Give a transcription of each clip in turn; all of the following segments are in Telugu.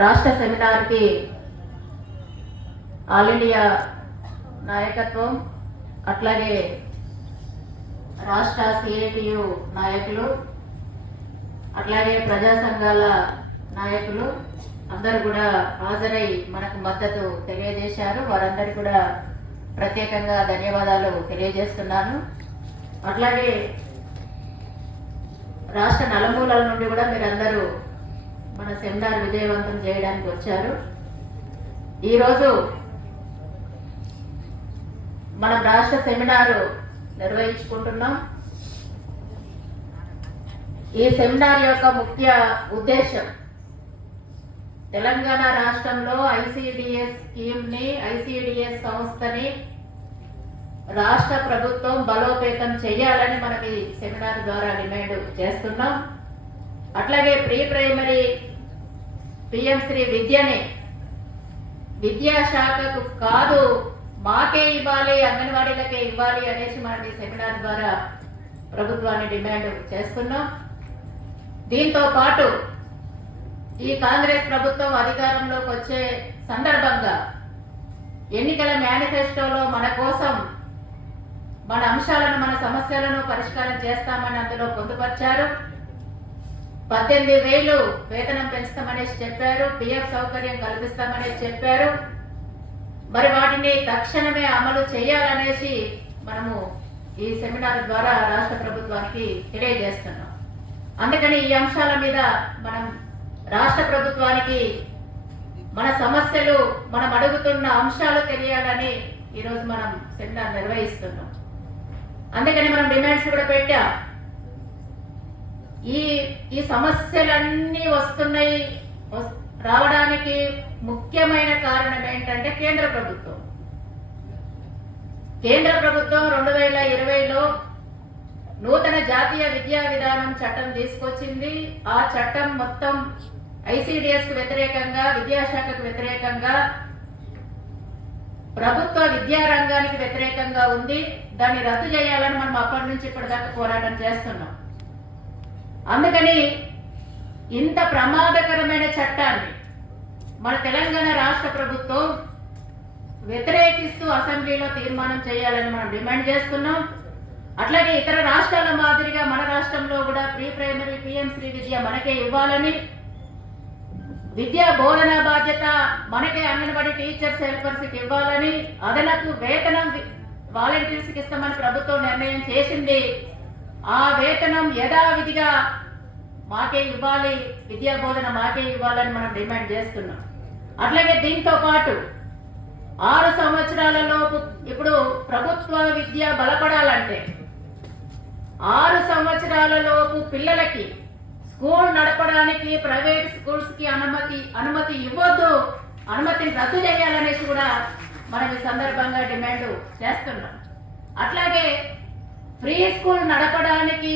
రాష్ట్ర సెమినార్కి ఆల్ ఇండియా నాయకత్వం అట్లాగే రాష్ట్ర సిఐటియు నాయకులు అట్లాగే ప్రజా సంఘాల నాయకులు అందరూ కూడా హాజరై మనకు మద్దతు తెలియజేశారు. వారందరికీ కూడా ప్రత్యేకంగా ధన్యవాదాలు తెలియజేస్తున్నాను. అట్లాగే రాష్ట్ర నలుమూలల నుండి కూడా మీరందరూ మన సెమినార్ విజయవంతం చేయడానికి వచ్చారు. ఈరోజు మనం రాష్ట్ర సెమినారు నిర్వహించుకుంటున్నాం. ఈ సెమినార్ యొక్క ముఖ్య ఉద్దేశం తెలంగాణ రాష్ట్రంలో ఐసిడిఎస్ స్కీమ్ని, ఐసిడిఎస్ సంస్థని రాష్ట్ర ప్రభుత్వం బలోపేతం చేయాలని మనకి సెమినార్ ద్వారా డిమాండ్ చేస్తున్నాం. అట్లాగే ప్రీ ప్రైమరీ పిఎం శ్రీ విద్యని విద్యాశాఖకు కాదు మాకే ఇవ్వాలి, అంగన్వాడీలకే ఇవ్వాలి అనేసి మనం ఈ సెమినార్ ద్వారా ప్రభుత్వాన్ని డిమాండ్ చేస్తున్నాం. దీంతో పాటు ఈ కాంగ్రెస్ ప్రభుత్వం అధికారంలోకి వచ్చే సందర్భంగా ఎన్నికల మేనిఫెస్టోలో మన కోసం మన అంశాలను, మన సమస్యలను పరిష్కారం చేస్తామని అందులో పొందుపరిచారు. 18,000 వేతనం పెంచుతామనేసి చెప్పారు. పిఎఫ్ సౌకర్యం కల్పిస్తామనేసి చెప్పారు. మరి వాటిని తక్షణమే అమలు చేయాలనేసి మనము ఈ సెమినార్ ద్వారా రాష్ట్ర ప్రభుత్వానికి తెలియజేస్తున్నాం. అందుకని ఈ అంశాల మీద మనం రాష్ట్ర ప్రభుత్వానికి మన సమస్యలు, మనం అడుగుతున్న అంశాలు తెలియాలని ఈరోజు మనం సెమినార్ నిర్వహిస్తున్నాం. అందుకని మనం డిమాండ్స్ కూడా పెట్టాం. ఈ సమస్యలన్నీ వస్తున్నాయి. రావడానికి ముఖ్యమైన కారణం ఏంటంటే కేంద్ర ప్రభుత్వం 2020లో నూతన జాతీయ విద్యా విధానం చట్టం తీసుకొచ్చింది. ఆ చట్టం మొత్తం ఐసిడిఎస్ కు వ్యతిరేకంగా, విద్యాశాఖకు వ్యతిరేకంగా, ప్రభుత్వ విద్యా రంగానికి వ్యతిరేకంగా ఉంది. దాన్ని రద్దు చేయాలని మనం అప్పటి నుంచి ఇప్పటిదాకా పోరాటం చేస్తున్నాం. అందుకని ఇంత ప్రమాదకరమైన చట్టాన్ని మన తెలంగాణ రాష్ట్ర ప్రభుత్వం వ్యతిరేకిస్తూ అసెంబ్లీలో తీర్మానం చేయాలని మనం డిమాండ్ చేస్తున్నాం. అట్లాగే ఇతర రాష్ట్రాల మాదిరిగా మన రాష్ట్రంలో కూడా ప్రీ ప్రైమరీ పిఎం శ్రీ విద్య మనకే ఇవ్వాలని, విద్యా బోధన బాధ్యత మనకే అంగన్వాడీ టీచర్స్, హెల్పర్స్కి ఇవ్వాలని, అదనపు వేతనం వాలంటీర్స్కి ఇస్తామని ప్రభుత్వం నిర్ణయం చేసింది. ఆ వేతనం యథావిధిగా మాకే ఇవ్వాలి, విద్యా బోధన మాకే ఇవ్వాలని మనం డిమాండ్ చేస్తున్నాం. అట్లాగే దీంతో పాటు 6 సంవత్సరాల లోపు ఇప్పుడు ప్రభుత్వ విద్య బలపడాలంటే 6 సంవత్సరాల లోపు పిల్లలకి స్కూల్ నడపడానికి ప్రైవేట్ స్కూల్స్ కి అనుమతి ఇవ్వద్దు, అనుమతిని రద్దు చేయాలనేసి కూడా మనం ఈ సందర్భంగా డిమాండ్ చేస్తున్నాం. అట్లాగే ఫ్రీ స్కూల్ నడపడానికి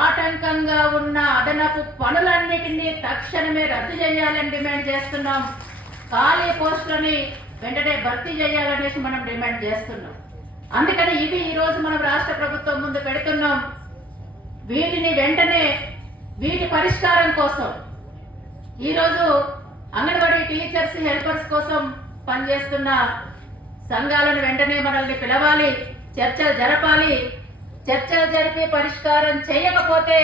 ఆటంకంగా ఉన్న అదనపు పనులన్నిటినీ తక్షణమే రద్దు చేయాలని డిమాండ్ చేస్తున్నాం. ఖాళీ పోస్టులని వెంటనే భర్తీ చేయాలనేసి మనం డిమాండ్ చేస్తున్నాం. అందుకని ఇవి ఈరోజు మనం రాష్ట్ర ప్రభుత్వం ముందు పెడుతున్నాం. వీటిని వెంటనే వీటి పరిష్కారం కోసం ఈరోజు అంగన్వాడీ టీచర్స్, హెల్పర్స్ కోసం పనిచేస్తున్న సంఘాలను వెంటనే మనల్ని పిలవాలి, చర్చలు జరపాలి. చర్చలు జరిపి పరిష్కారం చేయకపోతే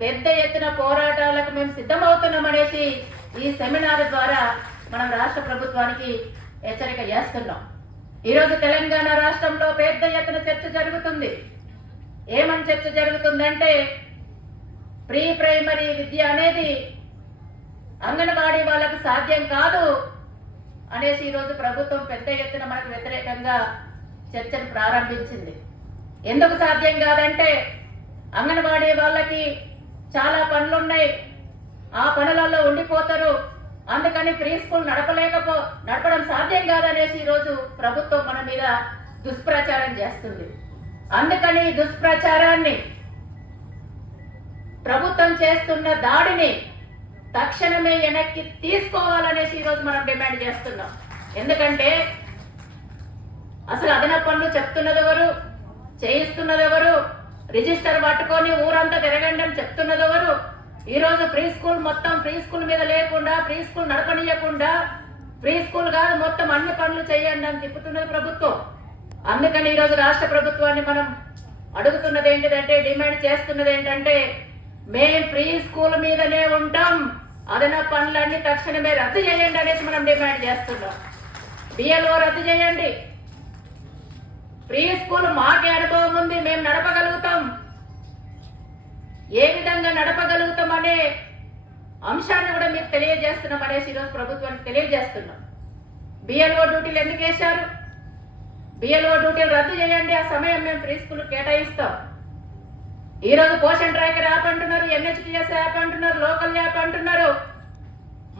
పెద్ద ఎత్తున పోరాటాలకు మేము సిద్ధమవుతున్నామనేసి ఈ సెమినార్ ద్వారా మనం రాష్ట్ర ప్రభుత్వానికి హెచ్చరిక చేస్తున్నాం. ఈరోజు తెలంగాణ రాష్ట్రంలో పెద్ద ఎత్తున చర్చ జరుగుతుంది. ఏమని చర్చ జరుగుతుందంటే ప్రీ ప్రైమరీ విద్య అనేది అంగన్వాడీ వాళ్ళకు సాధ్యం కాదు అనేసి ఈరోజు ప్రభుత్వం పెద్ద ఎత్తున మనకు వ్యతిరేకంగా చర్చను ప్రారంభించింది. ఎందుకు సాధ్యం కాదంటే అంగన్వాడీ వాళ్ళకి చాలా పనులున్నాయి, ఆ పనులలో ఉండిపోతారు. అందుకని ఫ్రీ స్కూల్ నడపడం సాధ్యం కాదనేసి ఈరోజు ప్రభుత్వం మన మీద దుష్ప్రచారం చేస్తుంది. అందుకని దుష్ప్రచారాన్ని, ప్రభుత్వం చేస్తున్న దాడిని తక్షణమే వెనక్కి తీసుకోవాలనేసి ఈరోజు మనం డిమాండ్ చేస్తున్నాం. ఎందుకంటే అసలు అదనపు పనులు చెప్తున్నది ఎవరు, చేయిస్తున్నది ఎవరు, రిజిస్టర్ పట్టుకొని ఊరంతా తిరగండి అని చెప్తున్నది ఎవరు, ఈరోజు ఫ్రీ స్కూల్ మొత్తం ఫ్రీ స్కూల్ మీద లేకుండా, ఫ్రీ స్కూల్ నడపనీయకుండా, ఫ్రీ స్కూల్ కాదు మొత్తం అన్ని పనులు చేయండి అని తిప్పుతున్నది ప్రభుత్వం. అందుకని ఈరోజు రాష్ట్ర ప్రభుత్వాన్ని మనం అడుగుతున్నది ఏంటిదంటే, డిమాండ్ చేస్తున్నది ఏంటంటే, మేం ఫ్రీ స్కూల్ మీదనే ఉంటాం, అదనపు పనులన్నీ తక్షణమే రద్దు చేయండి అనేసి మనం డిమాండ్ చేస్తున్నాం. బిఎల్ఓ రద్దు చేయండి. ఫ్రీ స్కూల్ మాకే అనుభవం ఉంది, మేము నడపగలుగుతాం. ఏ విధంగా నడపగలుగుతాం అనే అంశాన్ని కూడా మీకు తెలియజేస్తున్నాం అనేసి ఈరోజు ప్రభుత్వానికి తెలియజేస్తున్నాం. బిఎల్ఓ డ్యూటీలు ఎందుకు వేశారు? బిఎల్ఓ డ్యూటీలు రద్దు చేయండి, ఆ సమయం మేము ఫ్రీ స్కూల్ కేటాయిస్తాం. ఈరోజు పోషన్ ట్రాకర్ యాప్ అంటున్నారు, ఎన్హెచ్టిఎస్ యాప్ అంటున్నారు, లోకల్ యాప్ అంటున్నారు.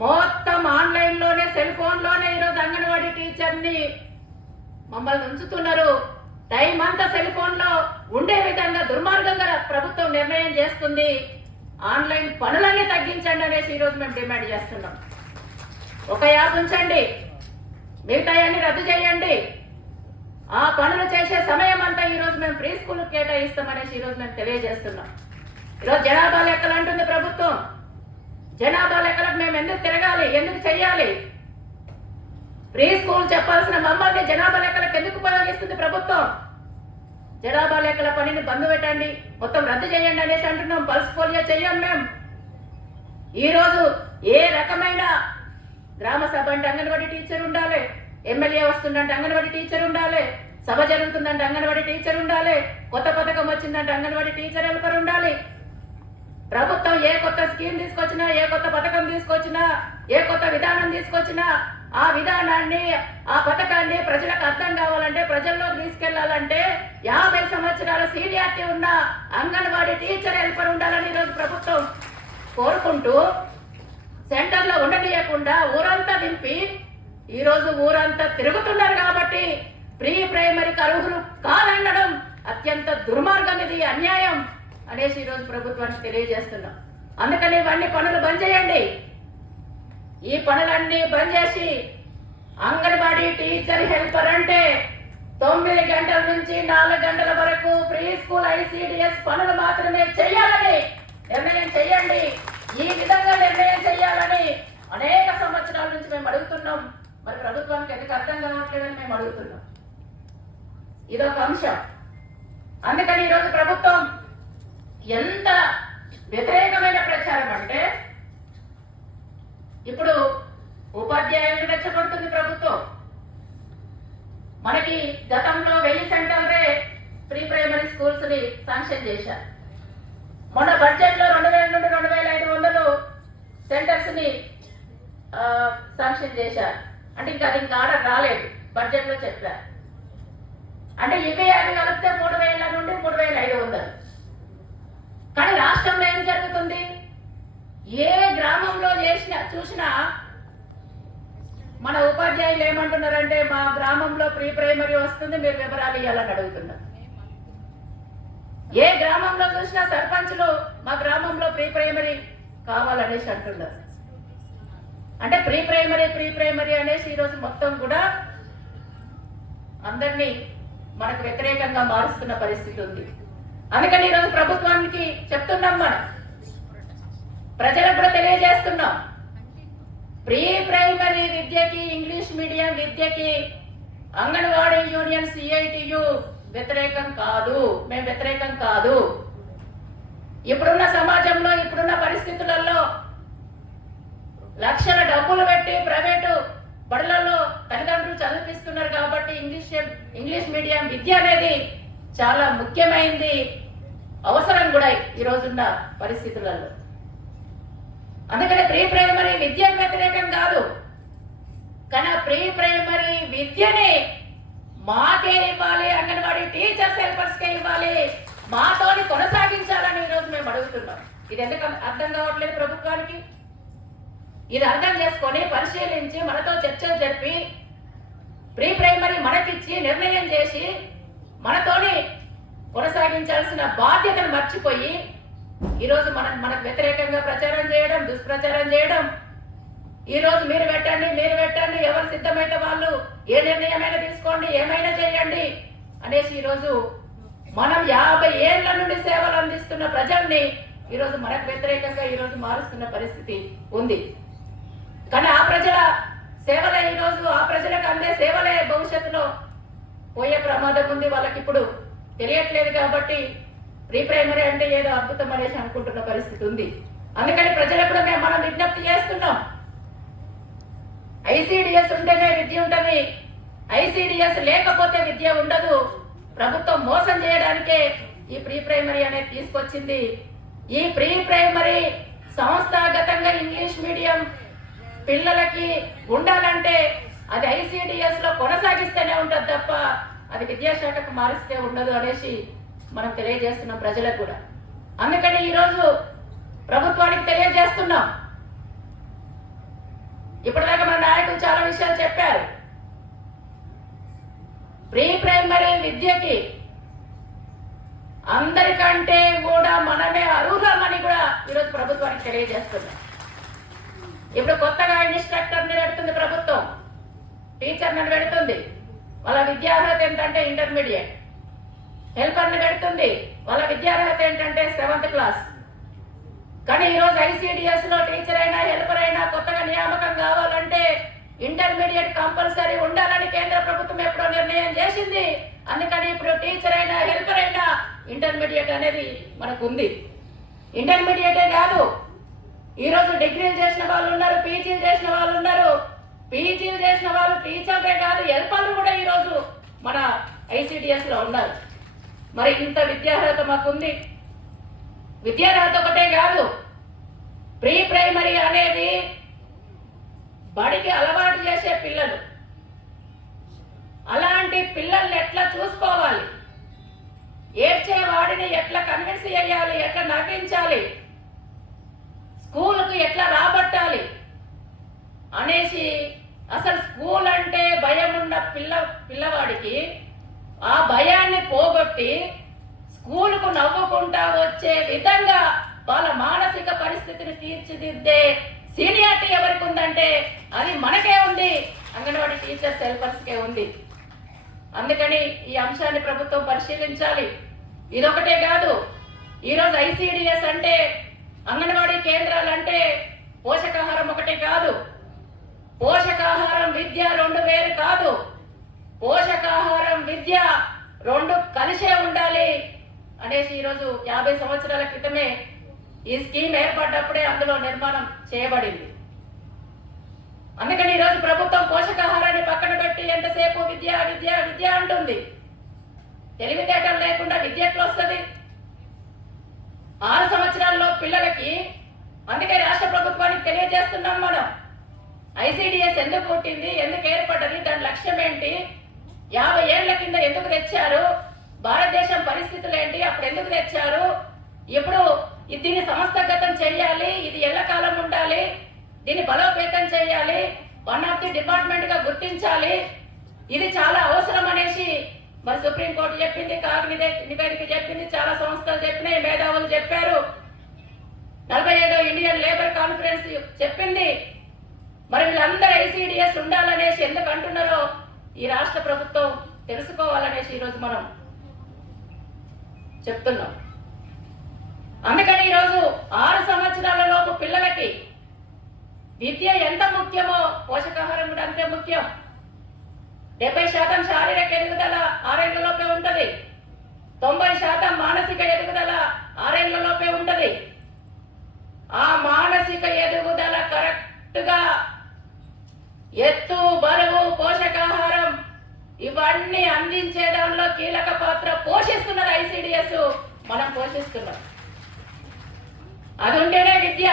మొత్తం ఆన్లైన్లోనే, సెల్ ఫోన్లోనే ఈరోజు అంగన్వాడీ టీచర్ని మమ్మల్ని ఉంచుతున్నారు. టైం అంతా సెల్ ఫోన్లో ఉండే విధంగా దుర్మార్గంగా ప్రభుత్వం నిర్ణయం చేస్తుంది. ఆన్లైన్ పనులన్నీ తగ్గించండి అనేసి ఈరోజు మేము డిమాండ్ చేస్తున్నాం. ఒక యాప్ ఉంచండి, మిగతాయన్ని రద్దు చేయండి. ఆ పనులు చేసే సమయం అంతా ఈరోజు మేము ఫ్రీ స్కూల్ కేటాయిస్తామనేసి ఈరోజు మేము తెలియజేస్తున్నాం. ఈరోజు జనాభా లెక్కలు అంటుంది ప్రభుత్వం. జనాభా లెక్కలకు మేము ఎందుకు తిరగాలి, ఎందుకు చెయ్యాలి? ఫ్రీ స్కూల్ చెప్పాల్సిన మమ్మల్ని జనాభా లెక్కలకు ఎందుకు ఉపయోగిస్తుంది ప్రభుత్వం? జనాభా లెక్కల పనిని బంద్ పెట్టండి, మొత్తం రద్దు చేయండి అనేసి అంటున్నాం. పల్స్ పోలియో చెయ్యం మేము. ఈరోజు ఏ రకమైన గ్రామ సభ అంటే అంగన్వాడీ టీచర్ ఉండాలి, ఎమ్మెల్యే వస్తుందంటే అంగన్వాడీ టీచర్ ఉండాలి, సభ జరుగుతుందంటే అంగన్వాడీ టీచర్ ఉండాలి, కొత్త పథకం వచ్చిందంటే అంగన్వాడీ టీచర్ హెల్పర్ ఉండాలి. ప్రభుత్వం ఏ కొత్త స్కీమ్ తీసుకొచ్చినా, ఏ కొత్త పథకం తీసుకొచ్చినా, ఏ కొత్త విధానం తీసుకొచ్చినా ఆ విధానాన్ని, ఆ పథకాన్ని ప్రజలకు అర్థం కావాలంటే, ప్రజల్లోకి తీసుకెళ్లాలంటే 50 సంవత్సరాల సీనియారిటీ ఉన్న అంగన్వాడీ టీచర్ హెల్పర్ ఉండాలని ఈరోజు ప్రభుత్వం కోరుకుంటూ సెంటర్లో ఉండనీయకుండా ఊరంతా దింపి ఈరోజు ఊరంతా తిరుగుతున్నారు. కాబట్టి ప్రీ ప్రైమరీకి అర్హులు కాదనడం అత్యంత దుర్మార్గం, ఇది అన్యాయం అనేసి ఈరోజు ప్రభుత్వానికి తెలియజేస్తున్నాం. అందుకని ఇవన్నీ పనులు బంద్ చేయండి. ఈ పనులన్నీ బంద్ చేసి అంగన్వాడీ టీచర్ హెల్పర్ అంటే 9 గంటల నుంచి 4 గంటల వరకు ఫ్రీ స్కూల్ ఐసిడిఎస్ పనులు మాత్రమే చేయాలని నిర్ణయం చేయండి. ఈ విధంగా నిర్ణయం చేయాలని అనేక సంవత్సరాల నుంచి మేము అడుగుతున్నాం. మరి ప్రభుత్వానికి ఎందుకు అర్థం కావట్లేదని మేము అడుగుతున్నాం. ఇదొక అంశం. అందుకని ఈరోజు ప్రభుత్వం ఎంత వ్యతిరేకమైన ప్రచారం అంటే, ఇప్పుడు ఉపాధ్యాయులను రెచ్చగొడుతుంది ప్రభుత్వం. మనకి గతంలో 1000 సెంటర్లే ప్రీ ప్రైమరీ స్కూల్స్ ని శాంక్షన్ చేశారు. మొన్న బడ్జెట్ లో 2000 నుండి 2500 సెంటర్స్ ని శాంక్షన్ చేశారు. అంటే ఇంకా అది ఇంకా ఆర్డర్ రాలేదు, బడ్జెట్ లో చెప్పారు. అంటే ఇవి అవి కలిపితే 3000 నుండి 3500. కానీ రాష్ట్రంలో ఏం జరుగుతుంది? ఏ గ్రామంలో చూసినా మన ఉపాధ్యాయులు ఏమంటున్నారంటే, మా గ్రామంలో ప్రీ ప్రైమరీ వస్తుంది, మీరు వివరాలు ఇవ్వాలని అడుగుతున్నారు. ఏ గ్రామంలో చూసినా సర్పంచ్లు మా గ్రామంలో ప్రీ ప్రైమరీ కావాలనేసి అంటున్నారు. అంటే ప్రీ ప్రైమరీ అనేసి ఈరోజు మొత్తం కూడా అందరినీ మనకు వ్యతిరేకంగా మారుస్తున్న పరిస్థితి ఉంది. అందుకని ఈరోజు ప్రభుత్వానికి చెప్తున్నాం, మనం ప్రజలకు కూడా తెలియజేస్తున్నాం. ప్రీ ప్రైమరీ విద్యకి, ఇంగ్లీష్ మీడియం విద్యకి అంగన్వాడీ యూనియన్ సిఐటియు వ్యతిరేకం కాదు, మేము వ్యతిరేకం కాదు. ఇప్పుడున్న సమాజంలో, ఇప్పుడున్న పరిస్థితులలో లక్షల డబ్బులు పెట్టి ప్రైవేటు బడులలో తల్లిదండ్రులు చదివిపిస్తున్నారు. కాబట్టి ఇంగ్లీష్ మీడియం విద్య అనేది చాలా ముఖ్యమైనది, అవసరం కూడా ఈ రోజున్న పరిస్థితులలో. అందుకని ప్రీ ప్రైమరీ విద్యకు వ్యతిరేకం కాదు, కానీ ప్రీ ప్రైమరీ విద్యని మాకే ఇవ్వాలి, అంగన్వాడీ టీచర్స్ హెల్పర్స్కే ఇవ్వాలి, మాతోని కొనసాగించాలని ఈరోజు మేము అడుగుతున్నాం. ఇది ఎందుకు అర్థం కావట్లేదు ప్రభుత్వానికి? ఇది అర్థం చేసుకొని పరిశీలించి మనతో చర్చలు జరిపి ప్రీ ప్రైమరీ మనకిచ్చి నిర్ణయం చేసి మనతోని కొనసాగించాల్సిన బాధ్యతను మర్చిపోయి ఈరోజు మనకు వ్యతిరేకంగా ప్రచారం చేయడం, దుష్ప్రచారం చేయడం. ఈరోజు మీరు పెట్టండి, ఎవరు సిద్ధమైతే వాళ్ళు ఏ నిర్ణయమైనా తీసుకోండి, ఏమైనా చేయండి అనేసి ఈరోజు మనం 50 ఏళ్ల నుండి సేవలు అందిస్తున్న ప్రజల్ని ఈరోజు మనకు వ్యతిరేకంగా ఈరోజు మారుస్తున్న పరిస్థితి ఉంది. కానీ ఆ ప్రజల సేవలే ఈరోజు, ఆ ప్రజలకు అందే సేవలే భవిష్యత్తులో పోయే ప్రమాదం ఉంది. వాళ్ళకి ఇప్పుడు తెలియట్లేదు కాబట్టి ప్రీ ప్రైమరీ అంటే ఏదో అద్భుతం అనేసి అనుకుంటున్న పరిస్థితి ఉంది. అందుకని ప్రజలకు కూడా మనం విజ్ఞప్తి చేస్తున్నాం, ఐసిడిఎస్ ఉంటేనే విద్య ఉంటుంది, ఐసిడిఎస్ లేకపోతే విద్య ఉండదు. ప్రభుత్వం మోసం చేయడానికే ఈ ప్రీ ప్రైమరీ అనేది తీసుకొచ్చింది. ఈ ప్రీ ప్రైమరీ సంస్థాగతంగా ఇంగ్లీష్ మీడియం పిల్లలకి ఉండాలంటే అది ఐసిడిఎస్ లో కొనసాగిస్తేనే ఉంటుంది తప్ప అది విద్యాశాఖకు మారిస్తే ఉండదు అనేసి మనం తెలియజేస్తున్నాం ప్రజలకు కూడా. అందుకని ఈరోజు ప్రభుత్వానికి తెలియజేస్తున్నాం. ఇప్పటిదాకా మన నాయకులు చాలా విషయాలు చెప్పారు. ప్రీ ప్రైమరీ విద్యకి అందరికంటే కూడా మనమే అర్హులమని కూడా ఈరోజు ప్రభుత్వానికి తెలియజేస్తున్నాం. ఇప్పుడు కొత్తగా ఇన్స్ట్రక్టర్ని పెడుతుంది ప్రభుత్వం, టీచర్ని పెడుతుంది, వాళ్ళ విద్యార్హత ఏంటంటే ఇంటర్మీడియట్. హెల్పర్ని పెడుతుంది, వాళ్ళ విద్యార్హత ఏంటంటే 7th క్లాస్. కానీ ఈరోజు ఐసిడిఎస్ లో టీచర్ అయినా హెల్పర్ అయినా కొత్తగా నియామకం కావాలంటే ఇంటర్మీడియట్ కంపల్సరీ ఉండాలని కేంద్ర ప్రభుత్వం ఎప్పుడో నిర్ణయం చేసింది. అందుకని ఇప్పుడు టీచర్ అయినా హెల్పర్ అయినా ఇంటర్మీడియట్ అనేది మనకు ఉంది. ఇంటర్మీడియటే కాదు, ఈరోజు డిగ్రీలు చేసిన వాళ్ళు ఉన్నారు, పీజీలు చేసిన వాళ్ళు ఉన్నారు. పీజీలు చేసిన వాళ్ళు టీచర్లే కాదు, హెల్పర్లు కూడా ఈరోజు మన ఐసిడిఎస్ లో ఉన్నారు. మరి ఇంత విద్యార్హత మాకుంది. విద్యార్హత ఒకటే కాదు, ప్రీ ప్రైమరీ అనేది బడికి అలవాటు చేసే పిల్లలు. అలాంటి పిల్లల్ని ఎట్లా చూసుకోవాలి, ఏడ్చే వాడిని ఎట్లా కన్విన్స్ చేయాలి, ఎట్లా నవ్వించాలి, స్కూల్కు ఎట్లా రాబట్టాలి అనేసి, అసలు స్కూల్ అంటే భయం ఉన్న పిల్లవాడికి ఆ భయాన్ని పోగొట్టి స్కూలుకు నవ్వుకుంటా వచ్చే విధంగా వాళ్ళ మానసిక పరిస్థితిని తీర్చిదిద్దే సీనియారిటీ ఎవరికి ఉందంటే అది మనకే ఉంది, అంగన్వాడీ టీచర్స్ హెల్పర్స్కే ఉంది. అందుకని ఈ అంశాన్ని ప్రభుత్వం పరిశీలించాలి. ఇదొకటే కాదు, ఈరోజు ఐసిడిఎస్ అంటే అంగన్వాడీ కేంద్రాలు అంటే పోషకాహారం ఒకటే కాదు, పోషకాహారం విద్య 2 వేరు కాదు. పోషకాహారం విద్య 2 కలిసే ఉండాలి అనేసి ఈరోజు 50 సంవత్సరాల క్రితమే ఈ స్కీమ్ ఏర్పడ్డప్పుడే అందులో నిర్మాణం చేయబడింది. అందుకని ఈరోజు ప్రభుత్వం పోషకాహారాన్ని పక్కన పెట్టి ఎంతసేపు విద్య విద్య విద్య అంటుంది. తెలివితేటలు లేకుండా విద్య ఎట్లా వస్తుంది? 6 సంవత్సరాల్లో పిల్లలకి, అందుకే రాష్ట్ర ప్రభుత్వానికి తెలియజేస్తున్నాం మనం, ఐసిడిఎస్ ఎందుకు పుట్టింది, ఎందుకు ఏర్పడ్డది, దాని లక్ష్యం ఏంటి, 50 ఏళ్ల కింద ఎందుకు తెచ్చారు, భారతదేశం పరిస్థితులు ఏంటి, అప్పుడు ఎందుకు తెచ్చారు, ఇప్పుడు దీన్ని సంస్థాగతం చేయాలి, ఇది ఎల్లకాలం ఉండాలి, దీన్ని బలోపేతం చేయాలి, 1 ఆఫ్ ది డిపార్ట్మెంట్ గా గుర్తించాలి, ఇది చాలా అవసరం అనేసి మరి సుప్రీంకోర్టు చెప్పింది, కాగ్నిదే నివేదిక చెప్పింది, చాలా సంస్థలు చెప్పినాయి, మేధావులు చెప్పారు, 47వ ఇండియన్ లేబర్ కాన్ఫరెన్స్ చెప్పింది. మరి వీళ్ళందరూ ఐసిడిఎస్ ఉండాలనేసి ఎందుకు అంటున్నారో ఈ రాష్ట్ర ప్రభుత్వం తెలుసుకోవాలనేసి ఈరోజు మనం చెప్తున్నాం. అందుకని ఈరోజు 6 సంవత్సరాల లోపు పిల్లలకి విద్య ఎంత ముఖ్యమో పోషకాహారం కూడా అంతే ముఖ్యం. 70% శారీరక ఎదుగుదల 6 ఏళ్లలోపే ఉంటది, 90% మానసిక ఎదుగుదల 6 ఏళ్లలోపే ఉంటది. ఆ మానసిక ఎదుగుదల కరెక్ట్ గా ఎత్తు, బరువు, పోషకాహారం ఇవన్నీ అందించే దానిలో కీలక పాత్ర పోషిస్తున్నది ఐసిడిఎస్, మనం పోషిస్తున్నాం. అది ఉంటేనే విద్య,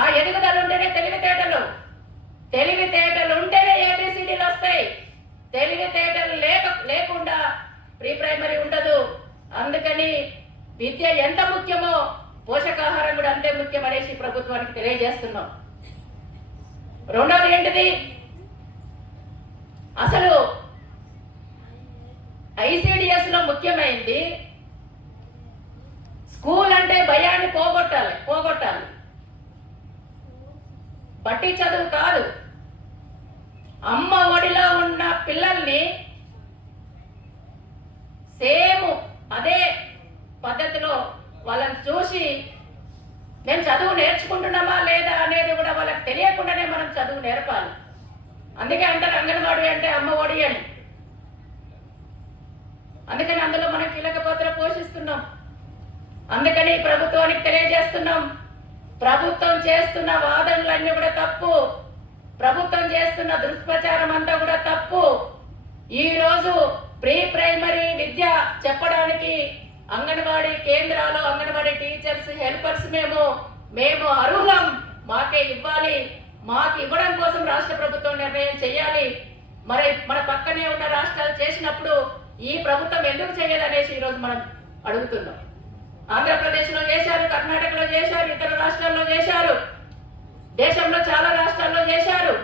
ఆ ఎదుగుదల ఉంటేనే తెలివితేటలు, తెలివితేటలు ఉంటేనే ఏబిసిడీలు వస్తాయి, తెలివితేటలు లేకుండా ప్రీ ప్రైమరీ ఉండదు. అందుకని విద్య ఎంత ముఖ్యమో పోషకాహారం కూడా అంతే ముఖ్యం అనేసి ప్రభుత్వానికి తెలియజేస్తున్నాం. రెండోది ఏంటిది, అసలు ఐసిడిఎస్ లో ముఖ్యమైంది స్కూల్ అంటే భయాన్ని పోగొట్టాలి, బట్టి చదువు కాదు. అమ్మ ఒడిలో ఉన్న పిల్లల్ని సేమ్ అదే పద్ధతిలో వాళ్ళని చూసి చదువు నేర్చుకుంటున్నామా లేదా అనేది కూడా వాళ్ళకి తెలియకుండానే మనం చదువు నేర్పాలి. అందుకే అంటారు అంగన్వాడీ అంటే అమ్మ ఒడి అని. అందుకని అందులో మనం కీలక పాత్ర పోషిస్తున్నాం. అందుకని ప్రభుత్వానికి తెలియజేస్తున్నాం, ప్రభుత్వం చేస్తున్న వాదనలన్నీ కూడా తప్పు, ప్రభుత్వం చేస్తున్న దుష్ప్రచారం అంతా కూడా తప్పు. ఈరోజు ప్రీ ప్రైమరీ విద్య చెప్పడానికి అంగన్వాడీ కేంద్రాలు, అంగన్వాడీ టీచర్స్, హెల్పర్స్ మేము అర్హులం, మాకే ఇవ్వాలి. మాకు ఇవ్వడం కోసం రాష్ట్ర ప్రభుత్వం నిర్ణయం చేయాలి. మరి మన పక్కనే ఉన్న రాష్ట్రాలు చేసినప్పుడు ఈ ప్రభుత్వం ఎందుకు చేయదనేసి ఈరోజు మనం అడుగుతున్నాం. ఆంధ్రప్రదేశ్లో చేశారు, కర్ణాటకలో చేశారు, ఇతర రాష్ట్రాల్లో చేశారు, దేశంలో చాలా రాష్ట్రాల్లో చేశారు.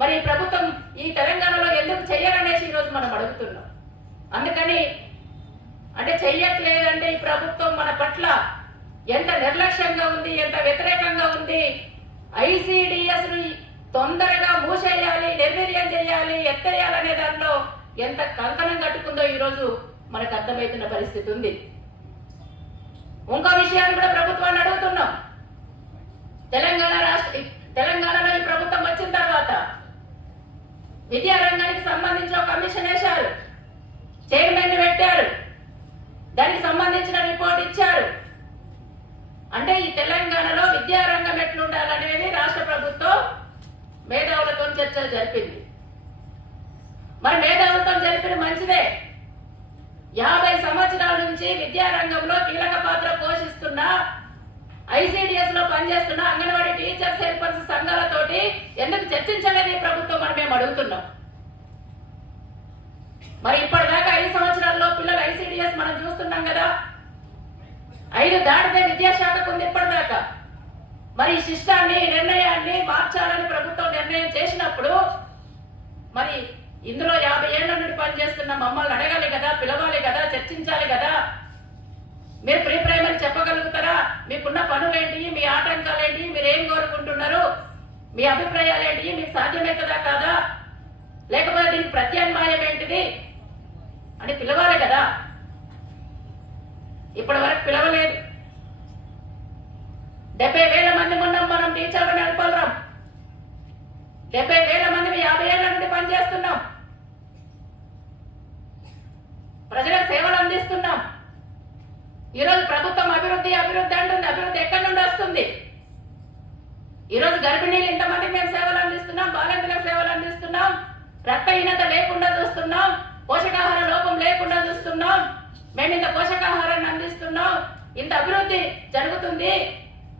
మరి ఈ ప్రభుత్వం ఈ తెలంగాణలో ఎందుకు చెయ్యరనేసి ఈరోజు మనం అడుగుతున్నాం. అందుకని అంటే చెయ్యట్లేదంటే ఈ ప్రభుత్వం మన పట్ల ఎంత నిర్లక్ష్యంగా ఉంది, ఎంత వ్యతిరేకంగా ఉంది. ICDS ను తొందరగా మూసేయాలి, నిర్వీర్యం చేయాలి, ఎత్తేయాలనే దాంట్లో ఎంత కంకణం కట్టుకుందో ఈరోజు మనకు అర్థమవుతున్న పరిస్థితి ఉంది. ఇంకో విషయాన్ని కూడా ప్రభుత్వాన్ని అడుగుతున్నాం. తెలంగాణలో ఈ ప్రభుత్వం వచ్చిన తర్వాత విద్యారంగానికి సంబంధించి ఒక కమిషన్ వేశారు, చైర్మన్ పెట్టారు, దానికి సంబంధించిన రిపోర్ట్ ఇచ్చారు. అంటే ఈ తెలంగాణలో విద్యారంగం ఎట్లుండాలనేది రాష్ట్ర ప్రభుత్వం మేధావులతో చర్చలు జరిపింది. మరి మేధావులతో జరిపిన మంచిదే. 50 సంవత్సరాల నుంచి విద్యారంగంలో కీలక పాత్ర పోషిస్తున్న ICDS లో పనిచేస్తున్న అంగన్వాడీ టీచర్స్, హెల్పర్స్ సంఘాలతోటి ఎందుకు చర్చించలేదు ఈ ప్రభుత్వం అని మేము అడుగుతున్నాం. మరి ఇప్పటిదాకా 5 సంవత్సరాల్లో పిల్లలు ICDS మనం చూస్తున్నాం కదా, 5 దాటితే విద్యాశాఖకు ఉంది ఇప్పటిదాకా. మరి ఈ శిష్టాన్ని, నిర్ణయాన్ని మార్చాలని ప్రభుత్వం నిర్ణయం చేసినప్పుడు మరి ఇందులో 50 ఏళ్ల నుండి పనిచేస్తున్న మమ్మల్ని అడగాలి కదా, పిలవాలి కదా, చర్చించాలి కదా. మీరు ప్రీ ప్రైమరీ చెప్పగలుగుతారా? మీకున్న పనులేంటి, మీ ఆటంకాలేంటి, మీరు ఏం కోరుకుంటున్నారు, మీ అభిప్రాయాలు ఏంటి, మీకు సాధ్యమవుతుందా కాదా, లేకపోతే దీనికి ప్రత్యామ్నాయం ఏంటిది అని పిలవాలి కదా. ఇప్పటి వరకు పిలవలేదు. 70,000 మంది ఉన్నాం మనం టీచర్లు నెలకొల్రాం. 70,000 మంది 50 ఏళ్ల నుండి పనిచేస్తున్నాం, ప్రజలకు సేవలు అందిస్తున్నాం. ఈరోజు ప్రభుత్వం అభివృద్ధి అభివృద్ధి అంటుంది. అభివృద్ధి ఎక్కడి నుండి వస్తుంది? ఈరోజు గర్భిణీలు ఇంతమందికి మేము సేవలు అందిస్తున్నాం, బాలింతలకు సేవలు అందిస్తున్నాం, రక్తహీనత లేకుండా చూస్తున్నాం, పోషకాహార లోపం లేకుండా చూస్తున్నాం, మేము ఇంత పోషకాహారాన్ని అందిస్తున్నాం, ఇంత అభివృద్ధి జరుగుతుంది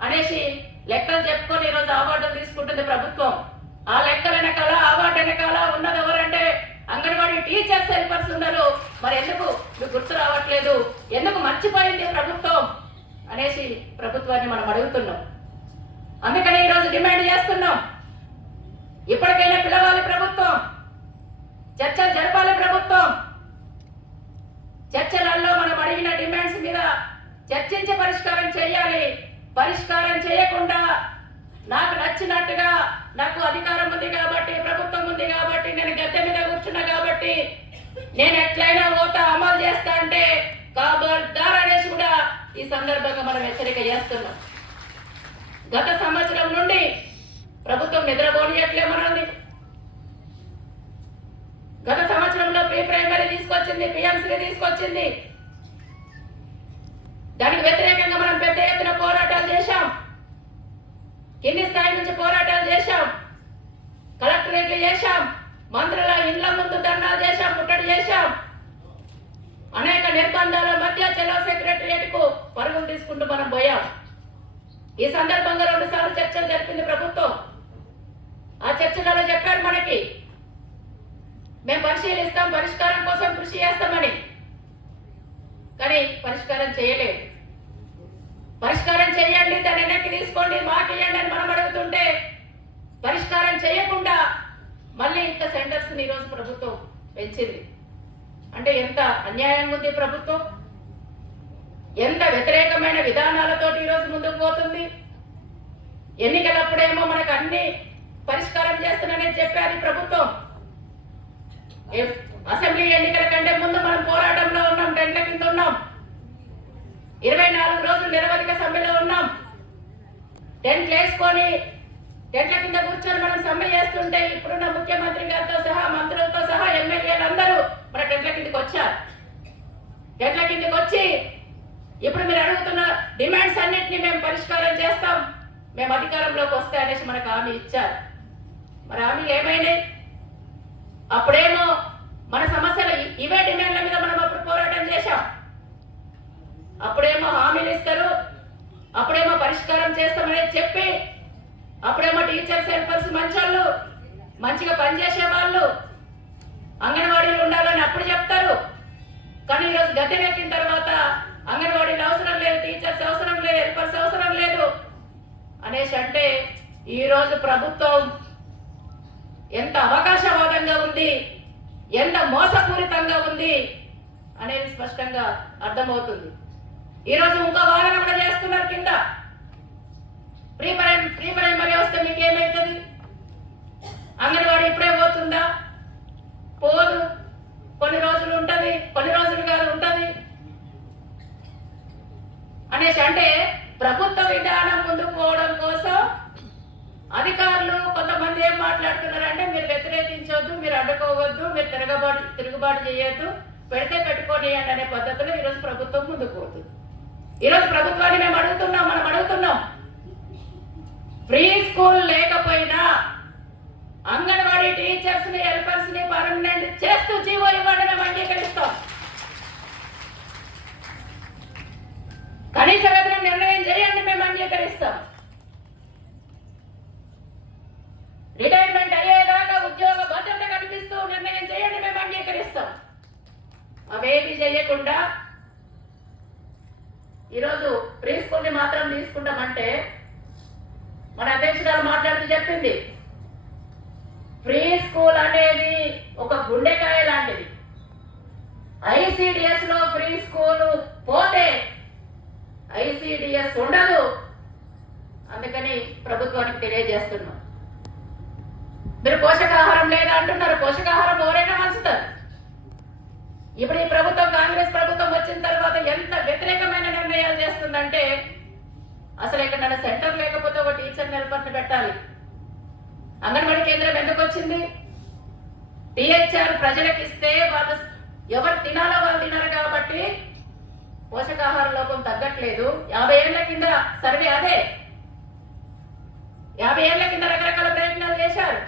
అనేసి లెక్కలు చెప్పుకొని ఈరోజు అవార్డులు తీసుకుంటుంది ప్రభుత్వం. ఆ లెక్కల వెనకాల, అవార్డు వెనకాల ఉన్నది ఎవరంటే అంగన్వాడీ టీచర్స్, హెల్పర్స్ ఉన్నారు. మరి ఎందుకు మీకు గుర్తు రావట్లేదు, ఎందుకు మర్చిపోయింది ప్రభుత్వం అనేసి ప్రభుత్వాన్ని మనం అడుగుతున్నాం. అందుకని ఈరోజు డిమాండ్ చేస్తున్నాం, ఇప్పటికైనా పిలవాలి ప్రభుత్వం, చర్చలు జరపాలి ప్రభుత్వం. చర్చలలో మనం అడిగిన డిమాండ్స్ మీద చర్చించి పరిష్కారం చేయాలి. పరిష్కారం చేయకుండా నాకు నచ్చినట్టుగా, నాకు అధికారం ఉంది కాబట్టి, ప్రభుత్వం ఉంది కాబట్టి, నేను గద్దె మీద కూర్చున్నా కాబట్టి నేను ఎట్లయినా పోతా, అమలు చేస్తా అంటే ఖబర్దార్ అనేసి కూడా ఈ సందర్భంగా మనం హెచ్చరిక చేస్తున్నాం. గత సంవత్సరం నుండి ప్రభుత్వం నిద్రపోనియట్లే మనల్ని. గత సంవత్సరంలో ప్రీ ప్రైమరీ తీసుకొచ్చింది, PMC తీసుకొచ్చింది. దానికి వ్యతిరేకంగా మనం పెద్ద ఎత్తున పోరాటాలు చేశాం, కింది స్థాయి నుంచి పోరాటాలు చేశాం, కలెక్టరేట్లు చేశాం, మంత్రుల ఇండ్ల ముందు ధర్నాలు చేశాం, ముట్టడి చేశాం. అనేక నిర్బంధాల మధ్య చలో సెక్రటరియట్ కు పరుగులు తీసుకుంటూ మనం పోయాం. ఈ సందర్భంగా 2 సార్లు చర్చలు జరిపింది ప్రభుత్వం. ఆ చర్చలలో చెప్పారు మనకి, మేము పరిశీలిస్తాం, పరిష్కారం కోసం కృషి చేస్తామని. కానీ పరిష్కారం చేయలేదు. పరిష్కారం చేయండి, దాన్ని వెనక్కి తీసుకోండి, మాకు ఇవ్వండి అని మనం అడుగుతుంటే పరిష్కారం చేయకుండా మళ్ళీ ఇంత సెంటర్స్ ఈరోజు ప్రభుత్వం పెంచింది. అంటే ఎంత అన్యాయంగా ఉంది ప్రభుత్వం, ఎంత వ్యతిరేకమైన విధానాలతో ఈరోజు ముందుకు పోతుంది. ఎన్నికలప్పుడేమో మనకు అన్ని పరిష్కారం చేస్తున్నానని చెప్పారు ఈ ప్రభుత్వం. అసెంబ్లీ ఎన్నికల కంటే ముందు మనం పోరాటంలో ఉన్నాం, టెంట్ల కింద ఉన్నాం, 24 రోజులు నిరవధిక సమ్మెలో ఉన్నాం. టెంట్లు వేసుకొని టెంట్ల కింద కూర్చొని మనం సమ్మె చేస్తుంటే ఇప్పుడున్న ముఖ్యమంత్రి గారితో సహా మంత్రులతో సహా ఎమ్మెల్యేలందరూ మన టెంట్ల కిందకి వచ్చారు. టెంట్ల కిందకి వచ్చి ఇప్పుడు మీరు అడుగుతున్న డిమాండ్స్ అన్నింటినీ మేము పరిష్కారం చేస్తాం, మేము అధికారంలోకి వస్తే అనేసి మనకు హామీ ఇచ్చారు. మరి హామీలు ఏమైనాయి? అప్పుడేమో మన సమస్యలు ఇవే డిమాండ్ల మీద మనం అప్పుడు పోరాటం చేశాం. అప్పుడేమో హామీలు ఇస్తారు, అప్పుడేమో పరిష్కారం చేస్తామనేది చెప్పి, అప్పుడేమో టీచర్స్ హెల్పర్స్ మంచోళ్ళు, మంచిగా పనిచేసే వాళ్ళు, అంగన్వాడీలు ఉండాలని అప్పుడు చెప్తారు. కానీ ఈరోజు గద్దె ఎక్కిన తర్వాత అంగన్వాడీలు అవసరం లేదు, టీచర్స్ అవసరం లేదు, హెల్పర్స్ అవసరం లేదు అనేసి అంటే ఈరోజు ప్రభుత్వం ఎంత అవకాశవాదంగా ఉంది, ఎంత మోసపూరితంగా ఉంది అనేది స్పష్టంగా అర్థమవుతుంది. ఈరోజు ఇంకో వాదన కూడా చేస్తున్నారు కింద, ప్రీ ప్రైమరీ వస్తే మీకు ఏమవుతుంది, అంగన్వాడీ ఇప్పుడే పోతుందా? పోదు, కొన్ని రోజులు ఉంటుంది, కొన్ని రోజులు కాదు ఉంటుంది అనేసి అంటే ప్రభుత్వ విధానం ముందుకు పోవడం కోసం అధికారులు కొంతమంది ఏం మాట్లాడుతున్నారంటే మీరు వ్యతిరేకించవద్దు, మీరు అడ్డుకోవద్దు, మీరు తిరుగుబాటు చేయొద్దు, పెడితే పెట్టుకోనియండి అనే పద్ధతిలో ఈరోజు ప్రభుత్వం ముందుకు పోతుంది. ఈరోజు ప్రభుత్వాన్ని మనం అడుగుతున్నాం ఫ్రీ స్కూల్ లేకపోయినా అంగన్వాడీ టీచర్స్ ని హెల్పర్స్ ని పర్మనెంట్ చేస్తూ జీవో ఇవ్వండి, మేము అంగీకరిస్తాం. కనీస వేతనం నిర్ణయం చేయండి, మేము అంగీకరిస్తాం. రిటైర్మెంట్ అయ్యేదాకా ఉద్యోగ భద్రత కల్పిస్తూ నిర్ణయం చేయండి, మేము అంగీకరిస్తాం. అవేమి చేయకుండా ఈరోజు ప్రీ స్కూల్ ని మాత్రం తీసుకుంటామంటే మన అధ్యక్షురాలు మాట్లాడుతూ చెప్పింది, ఫ్రీ స్కూల్ అనేది ఒక గుండెకాయ లాంటిది. ఐసిడిఎస్ లో ఫ్రీ స్కూల్ పోతే ఐసిడిఎస్ ఉండదు. అందుకని ప్రభుత్వానికి తెలియజేస్తున్నాం. మీరు పోషకాహారం లేదా అంటున్నారు, పోషకాహారం ఎవరైనా మంచుతారు. ఇప్పుడు ఈ ప్రభుత్వం, కాంగ్రెస్ ప్రభుత్వం వచ్చిన తర్వాత ఎంత వ్యతిరేకమైన నిర్ణయాలు చేస్తుందంటే అసలు ఇక్కడ సెంటర్ లేకపోతే ఒక టీచర్ హెల్పర్ని పెట్టాలి. అంగన్వాడీ కేంద్రం ఎందుకు వచ్చింది? టీహెచ్ఆర్ ప్రజలకు ఇస్తే వాళ్ళు ఎవరు తినాలో వాళ్ళు తినరు కాబట్టి పోషకాహార లోపం తగ్గట్లేదు. 50 ఏళ్ల కింద సర్వే అదే. 50 ఏళ్ల కింద రకరకాల ప్రయత్నాలు చేశారు.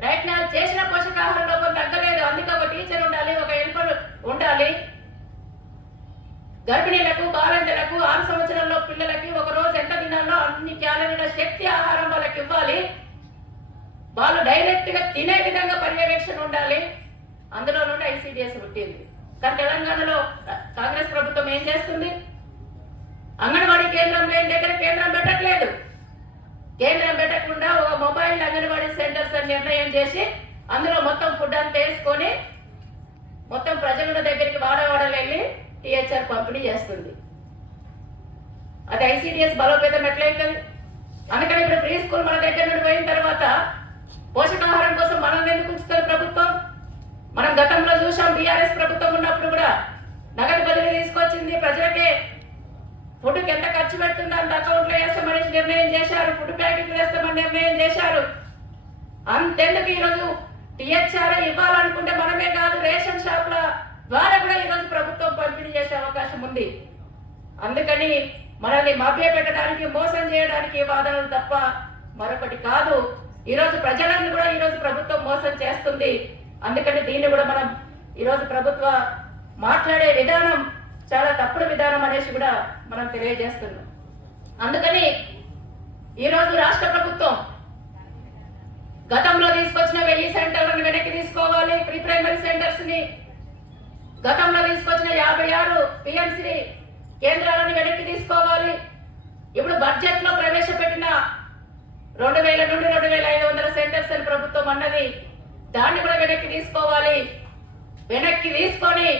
ప్రయత్నాలు చేసిన పోషకాహార లోపం తగ్గలేదు. అందుకే ఒక టీచర్ ఉండాలి, ఒక హెల్పర్ ఉండాలి. గర్భిణీలకు, బాలింతలకు, 6 సంవత్సరాల పిల్లలకి ఒక రోజు ఎంత తినాలో అన్ని క్యాలరీల శక్తి ఆహారం వాళ్ళకి ఇవ్వాలి. వాళ్ళు డైరెక్ట్ గా తినే విధంగా పర్యవేక్షణ ఉండాలి. అందులో నుండి ఐసిడిఎస్ పుట్టింది. కానీ తెలంగాణలో కాంగ్రెస్ ప్రభుత్వం ఏం చేస్తుంది? అంగన్వాడీ కేంద్రం లేని దగ్గర కేంద్రం పెట్టట్లేదు. కేంద్రం పెట్టకుండా ఒక మొబైల్ అంగన్వాడీ సెంటర్స్ అని నిర్ణయం చేసి అందులో మొత్తం ఫుడ్ అంతా వేసుకొని మొత్తం ప్రజల దగ్గరికి వాడవాడలు వెళ్ళి టీహెచ్ఆర్ పంపిణీ చేస్తుంది. అది ఐసిడిఎస్ బలోపేతం ఎట్లయితుంది? అందుకని ఇప్పుడు ఫ్రీ స్కూల్ మన దగ్గర నుండి పోయిన తర్వాత పోషకాహారం కోసం మనల్ని ఎందుకు ఉంచుతారు ప్రభుత్వం? మనం గతంలో చూసాం, బీఆర్ఎస్ ప్రభుత్వం ఉన్నప్పుడు కూడా నగదు బదిలీ తీసుకొచ్చింది. ప్రజలకే ఫుడ్కి ఎంత ఖర్చు పెడుతుందో అంత అకౌంట్లో వేస్తామని నిర్ణయం చేశారు. ఫుడ్ ప్యాకెట్లు వేస్తామని నిర్ణయం చేశారు. అంతెందుకు ఈరోజు టీహెచ్ఆర్ ఇవ్వాలనుకుంటే మనమే కాదు, రేషన్ షాప్ల ద్వారా కూడా ఈరోజు ప్రభుత్వం పంపిణీ చేసే అవకాశం ఉంది. అందుకని మనల్ని మభ్య పెట్టడానికి, మోసం చేయడానికి వాదనలు తప్ప మరొకటి కాదు. ఈరోజు ప్రజలను కూడా ఈరోజు ప్రభుత్వం మోసం చేస్తుంది. అందుకని దీన్ని కూడా మనం ఈరోజు ప్రభుత్వ మాట్లాడే విధానం చాలా తప్పుడు విధానం అనేసి కూడా మనం తెలియజేస్తున్నాం. అందుకని ఈరోజు రాష్ట్ర ప్రభుత్వం గతంలో తీసుకొచ్చిన 1000 సెంటర్లను వెనక్కి తీసుకోవాలి. ప్రీ ప్రైమరీ సెంటర్స్ ని గతంలో తీసుకొచ్చిన 56 పిఎంసి కేంద్రాలను వెనక్కి తీసుకోవాలి. ఇప్పుడు బడ్జెట్ లో ప్రవేశపెట్టిన 2000 నుండి 2500 సెంటర్స్ అని ప్రభుత్వం అన్నది, దాన్ని కూడా వెనక్కి తీసుకోవాలి. వెనక్కి తీసుకొని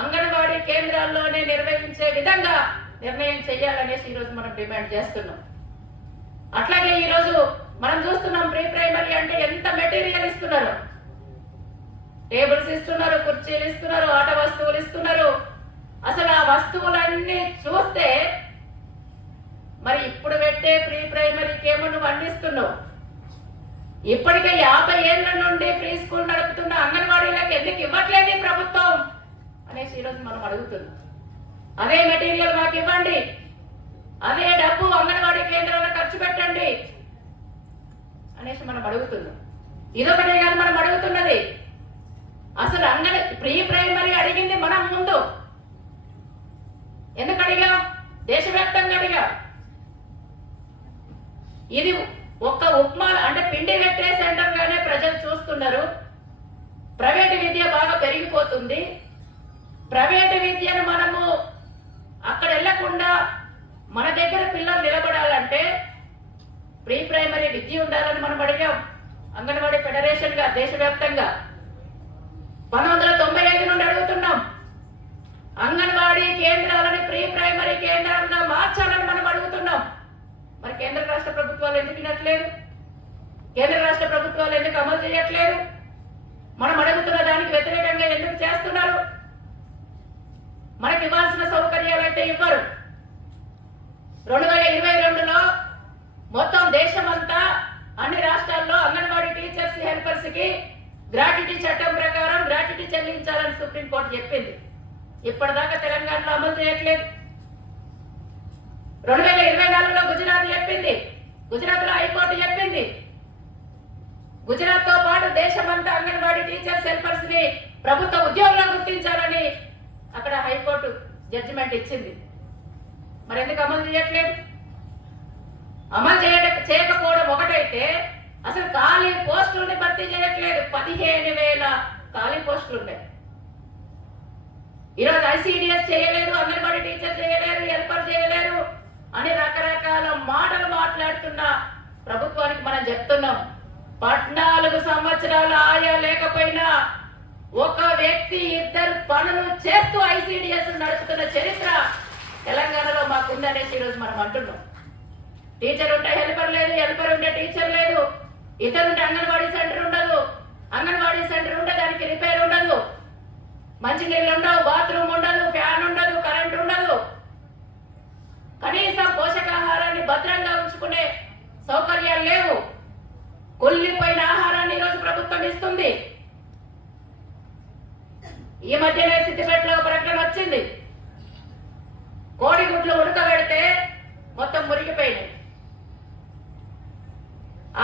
అంగన్వాడీ కేంద్రాల్లోనే నిర్వహించే విధంగా నిర్ణయం చేయాలనేసి ఈరోజు మనం డిమాండ్ చేస్తున్నాం. అట్లాగే ఈరోజు మనం చూస్తున్నాం, ప్రీ ప్రైమరీ అంటే ఎంత మెటీరియల్ ఇస్తున్నారు. టేబుల్స్ ఇస్తున్నారు, కుర్చీలు ఇస్తున్నారు, ఆట వస్తువులు ఇస్తున్నారు. అసలు ఆ వస్తువులన్నీ చూస్తే మరి ఇప్పుడు పెట్టే పెట్టే ప్రీ ప్రైమరీకి ఏమో నువ్వు అందిస్తున్నావు. ఇప్పటికే 50 ఏళ్ల నుండి ప్రీ స్కూల్ నడుపుతున్న అంగన్వాడీలకు ఎందుకు ఇవ్వట్లేదు ఈ ప్రభుత్వం అనేసి ఈరోజు మనం అడుగుతున్నాం. అదే మెటీరియల్ మాకు ఇవ్వండి, అదే డబ్బు అంగన్వాడీ కేంద్రాల్లో ఖర్చు పెట్టండి అనేసి మనం అడుగుతున్నాం. ఇదొకటే కాదు మనం అడుగుతున్నది. అసలు ప్రీ ప్రైమరీ అడిగింది మనం ముందు ఎందుకు అడిగా? దేశవ్యాప్తంగా అడిగా. ఇది ఒక్క ఉప్మా అంటే పిండి పెట్టే సెంటర్ గానే ప్రజలు చూస్తున్నారు. ప్రైవేటు విద్య బాగా పెరిగిపోతుంది. ప్రైవేటు విద్యను మనము అక్కడ వెళ్లకుండా మన దగ్గర పిల్లలు నిలబడాలంటే ప్రీ ప్రైమరీ విద్య ఉండాలని మనం అడిగాం. అంగన్వాడీ ఫెడరేషన్ గా దేశవ్యాప్తంగా 1995 నుండి అడుగుతున్నాం. అంగన్వాడీ కేంద్రాలని ప్రీ ప్రైమరీ కేంద్రాలుగా మార్చాలని మనం అడుగుతున్నాం. మరి కేంద్ర రాష్ట్ర ప్రభుత్వాలు ఎందుకు వినట్లేదు? కేంద్ర రాష్ట్ర ప్రభుత్వాలు ఎందుకు అమలు చేయట్లేదు? మనం అడుగుతున్న దానికి వ్యతిరేకంగా ఎందుకు చేస్తున్నారు? మనకి ఇవ్వాల్సిన సౌకర్యాలు అయితే ఇవ్వరు. 2022లో మొత్తం దేశమంతా అన్ని రాష్ట్రాల్లో అంగన్వాడీ టీచర్స్ హెల్పర్స్ కి గ్రాట్యుటీ చట్టం ప్రకారం గ్రాట్యుటీ చెల్లించాలని సుప్రీంకోర్టు చెప్పింది. ఇప్పటిదాకా తెలంగాణలో అమలు చేయట్లేదు. 2024లో గుజరాత్ చెప్పింది, గుజరాత్ లో హైకోర్టు చెప్పింది. గుజరాత్ తో పాటు దేశమంతా అంగన్వాడీ టీచర్స్ హెల్పర్స్ ని ప్రభుత్వ ఉద్యోగులను గుర్తించాలని అక్కడ హైకోర్టు జడ్జిమెంట్ ఇచ్చింది. మరి ఎందుకు అమలు చేయట్లేదు? అమలు చేయకపోవడం ఒకటైతే అసలు ఖాళీ పోస్టుల్ని భర్తీ చేయట్లేదు. 15,000 ఖాళీ పోస్టులు ఉన్నాయి. ఈరోజు ఐసిడిఎస్ చేయలేదు, అంగన్వాడీ టీచర్ చేయలేరు, హెల్పర్ చేయలేరు అని రకరకాల మాటలు మాట్లాడుతున్న ప్రభుత్వానికి మనం చెప్తున్నాం. 14 సంవత్సరాలు ఆయా లేకపోయినా ఒక వ్యక్తి 2 పనులు చేస్తూ ఐసిడిఎస్ నడుపుతున్న చరిత్ర తెలంగాణలో మాకుందనేసి ఈరోజు మనం అంటున్నాం. టీచర్ ఉంటే హెల్పర్ లేదు, హెల్పర్ ఉంటే టీచర్ లేదు, ఇతరుంటే అంగన్వాడీ సెంటర్ ఉండదు, అంగన్వాడీ సెంటర్ ఉంటే దానికి రిపేర్ ఉండదు, మంచినీళ్ళు ఉండవు, బాత్రూమ్ ఉండదు, ఫ్యాన్ ఉండదు, కరెంట్ ఉండదు, కనీసం పోషకాహారాన్ని భద్రంగా ఉంచుకునే సౌకర్యాలు లేవు. కుళ్ళిపోయిన ఆహారాన్ని ఈరోజు ప్రభుత్వం ఇస్తుంది. ఈ మధ్యనే సిద్దిపేటలో ప్రకటన వచ్చింది. కోడిగుడ్లు ఉడకబెడితే మొత్తం మురిగిపోయినాయి.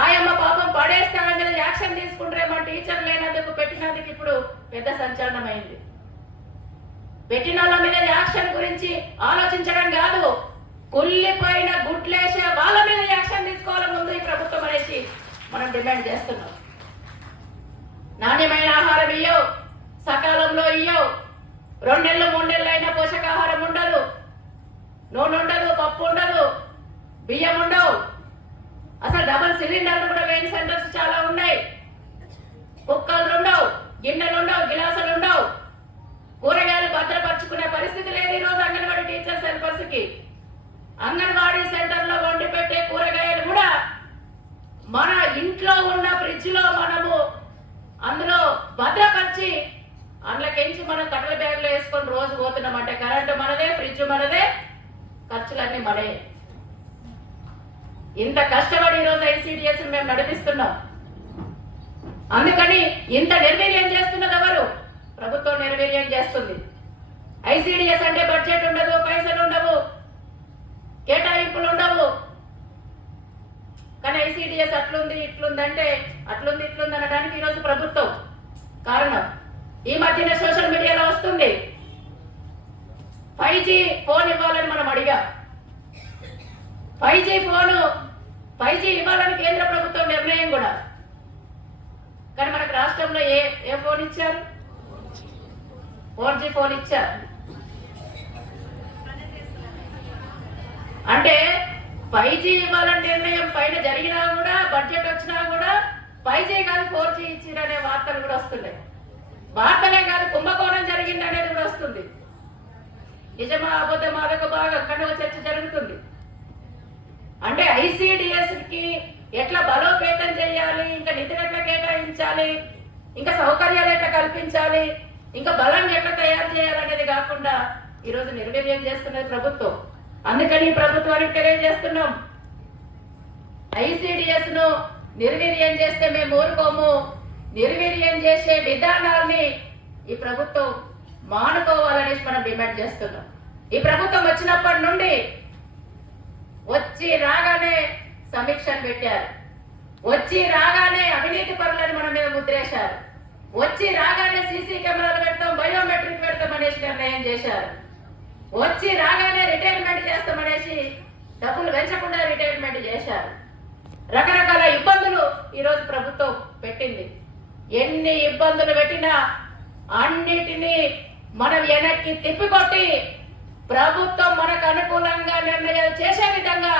ఆయమ్మ పాపం పడేస్తాన మీద యాక్షన్ తీసుకుంటారేమో టీచర్ లేనందుకు పెట్టినందుకు ఇప్పుడు పెద్ద సంచలనమైంది. పెట్టిన వాళ్ళ మీద యాక్షన్ గురించి ఆలోచించడం కాదు, కుళ్ళిపోయిన గుడ్లేసే వాళ్ళ మీద యాక్షన్ తీసుకోవాలి ముందు ఈ ప్రభుత్వం అనేసి మనం డిమాండ్ చేస్తున్నాం. నాణ్యమైన ఆహారం ఇయ్యవు, సకాలంలో ఇయ్యవు, 2 నెలలు 3 నెలలు అయినా పోషకాహారం ఉండదు, నూనె ఉండదు, పప్పు ఉండదు, బియ్యం ఉండవు. అసలు డబుల్ సిలిండర్లు కూడా లేని సెంటర్స్ చాలా ఉన్నాయి. కుక్కలు ఉండవు, గిన్నెలు ఉండవు, గిలాసులు ఉండవు, కూరగాయలు భద్రపరుచుకునే పరిస్థితి లేదు ఈరోజు అంగన్వాడీ టీచర్స్ హెల్పర్స్ కి. అంగన్వాడీ సెంటర్ లో వండి పెట్టే కూరగాయలు కూడా మన ఇంట్లో ఉన్న ఫ్రిడ్జ్ లో మనము అందులో భద్రపరిచి అందులోకించి మనం కట్టెల బ్యాగ్లో వేసుకొని రోజు పోతున్నామంటే కరెంటు మనదే, ఫ్రిడ్జ్ మనదే, ఖర్చులన్నీ మనమే. ఇంత కష్టపడి ఈరోజు ఐసిడిఎస్ మేము నడిపిస్తున్నాం. అందుకని ఇంత నిర్వీర్యం చేస్తున్నది ఎవరు? ప్రభుత్వం నిర్వీర్యం చేస్తుంది. ఐసిడిఎస్ అంటే బడ్జెట్ ఉండదు, పైసలు ఉండవు, కేటాయింపులు ఉండవు. కానీ ఐసిడిఎస్ అట్లుంది ఇట్లుంది అంటే అట్లుంది ఇట్లుంది అనడానికి ఈరోజు ప్రభుత్వం కారణం. ఈ మధ్యన సోషల్ మీడియాలో వస్తుంది 5G ఫోన్ ఇవ్వాలని మనం అడిగా. 5G ఇవ్వాలని కేంద్ర ప్రభుత్వం నిర్ణయం కూడా. కానీ మనకు రాష్ట్రంలో ఏ ఫోన్ ఇచ్చారు? 4G ఫోన్ ఇచ్చారు. అంటే 5G ఇవ్వాలని నిర్ణయం పైన జరిగినా కూడా, బడ్జెట్ వచ్చినా కూడా 5G కాదు 4G ఇచ్చిరనే వార్తలు కూడా వస్తున్నాయి. వార్తలే కాదు, కుంభకోణం జరిగింది అనేది కూడా వస్తుంది. నిజమా అబద్ధమా అదొక బాగా కనుక చర్చ జరుగుతుంది. అంటే ఐసిడిఎస్ కి ఎట్లా బలోపేతం చేయాలి, ఇంకా నిధులు ఎట్లా కేటాయించాలి, ఇంకా సౌకర్యాలు ఎట్లా కల్పించాలి, ఇంకా బలం ఎట్లా తయారు చేయాలనేది కాకుండా ఈరోజు నిర్వీర్యం చేస్తున్నది ప్రభుత్వం. అందుకని ప్రభుత్వానికి తెలియజేస్తున్నాం, ఐసిడిఎస్ ను నిర్వీర్యం చేస్తే మేము ఊరుకోము. నిర్వీర్యం చేసే విధానాల్ని ఈ ప్రభుత్వం మానుకోవాలనేసి మనం డిమాండ్ చేస్తున్నాం. ఈ ప్రభుత్వం వచ్చినప్పటి నుండి వచ్చి రాగానే సమీక్షను పెట్టారు, వచ్చి రాగానే అవినీతి పరులను మన మీద ముద్రేశారు, వచ్చి రాగానే సీసీ కెమెరాలు పెడతాం, బయోమెట్రిక్ పెడతాం అనేసి నిర్ణయం చేశారు, వచ్చి రాగానే రిటైర్మెంట్ చేస్తామనేసి డబ్బులు పెంచకుండా రిటైర్మెంట్ చేశారు. రకరకాల ఇబ్బందులు ఈరోజు ప్రభుత్వం పెట్టింది. ఎన్ని ఇబ్బందులు పెట్టినా అన్నిటినీ మనం వెనక్కి తిప్పికొట్టి ప్రభుత్వం మనకు అనుకూలంగా నిర్ణయాలు చేసే విధంగా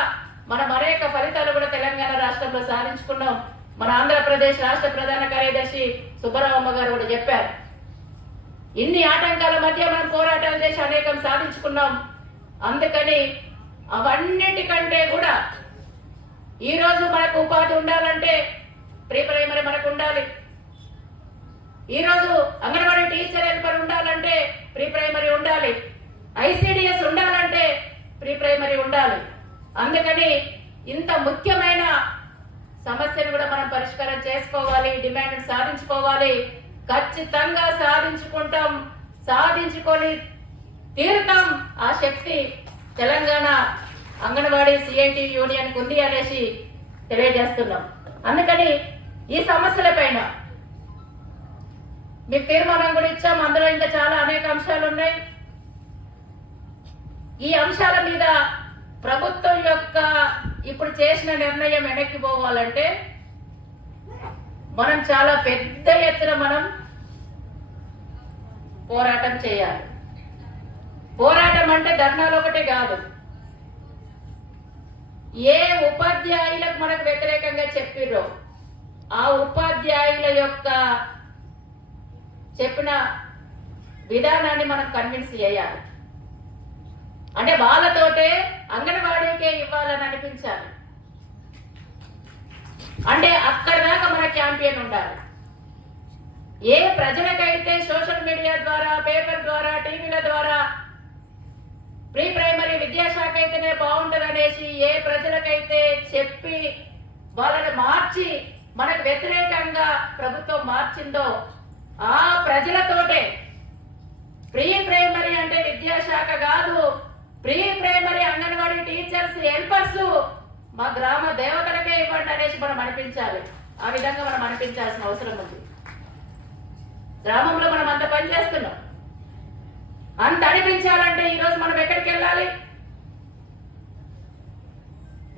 మనం అనేక ఫలితాలు కూడా తెలంగాణ రాష్ట్రంలో సాధించుకున్నాం. మన ఆంధ్రప్రదేశ్ రాష్ట్ర ప్రధాన కార్యదర్శి సుబ్బరామమ్మ గారు కూడా చెప్పారు. ఇన్ని ఆటంకాల మధ్య మనం పోరాటాలు చేసి అనేకం సాధించుకున్నాం. అందుకని అవన్నిటికంటే కూడా ఈరోజు మనకు ఉపాధి ఉండాలంటే ప్రీ ప్రైమరీ మనకు ఉండాలి. ఈరోజు అంగన్వాడీ టీచర్ హెల్పర్ ఉండాలంటే ప్రీ ప్రైమరీ ఉండాలి. ఐసిడిఎస్ ఉండాలంటే ప్రీ ప్రైమరీ ఉండాలి. అందుకని ఇంత ముఖ్యమైన సమస్యను కూడా మనం పరిష్కారం చేసుకోవాలి, డిమాండ్ సాధించుకోవాలి. ఖచ్చితంగా సాధించుకుంటాం, సాధించుకొని తీరుతాం. ఆ శక్తి తెలంగాణ అంగన్వాడీ సిఐటి యూనియన్కి ఉంది అనేసి తెలియజేస్తున్నాం. అందుకని ఈ సమస్యల పైన మీకు తీర్మానం కూడా ఇచ్చాం. అందులో ఇంకా చాలా అనేక అంశాలు ఉన్నాయి. ఈ అంశాల మీద ప్రభుత్వం యొక్క ఇప్పుడు చేసిన నిర్ణయం వెనక్కి పోవాలంటే మనం చాలా పెద్ద ఎత్తున మనం పోరాటం చేయాలి. పోరాటం అంటే ధర్నాలు ఒకటే కాదు. ఏ ఉపాధ్యాయులకు మనకు వ్యతిరేకంగా చెప్పిర్రో ఆ ఉపాధ్యాయుల యొక్క చెప్పిన విధానాన్ని మనం కన్విన్స్ చేయాలి. అంటే వాళ్ళతోటే అంగన్వాడీకే ఇవ్వాలని అనిపించాలి. అంటే అక్కడ దాకా మన క్యాంపెయిన్ ఉండాలి. ఏ ప్రజలకైతే సోషల్ మీడియా ద్వారా, పేపర్ ద్వారా, టీవీల ద్వారా ప్రీ ప్రైమరీ విద్యాశాఖ అయితేనే బాగుంటుంది అనేసి ఏ ప్రజలకైతే చెప్పి వాళ్ళని మార్చి మనకు వ్యతిరేకంగా ప్రభుత్వం మార్చిందో ఆ ప్రజలతోటే ప్రీ ప్రైమరీ అంటే విద్యాశాఖ కాదు, pre primary anganwadi teachers helpers మా గ్రామ దేవతలకే ఇవ్వండి అనేసి మనం అనిపించాలి. ఆ విధంగా మనం అనిపించాల్సిన అవసరం ఉంది. గ్రామంలో మనం అంత పని చేస్తున్నాం. అంత అనిపించాలంటే ఈరోజు మనం ఎక్కడికి వెళ్ళాలి?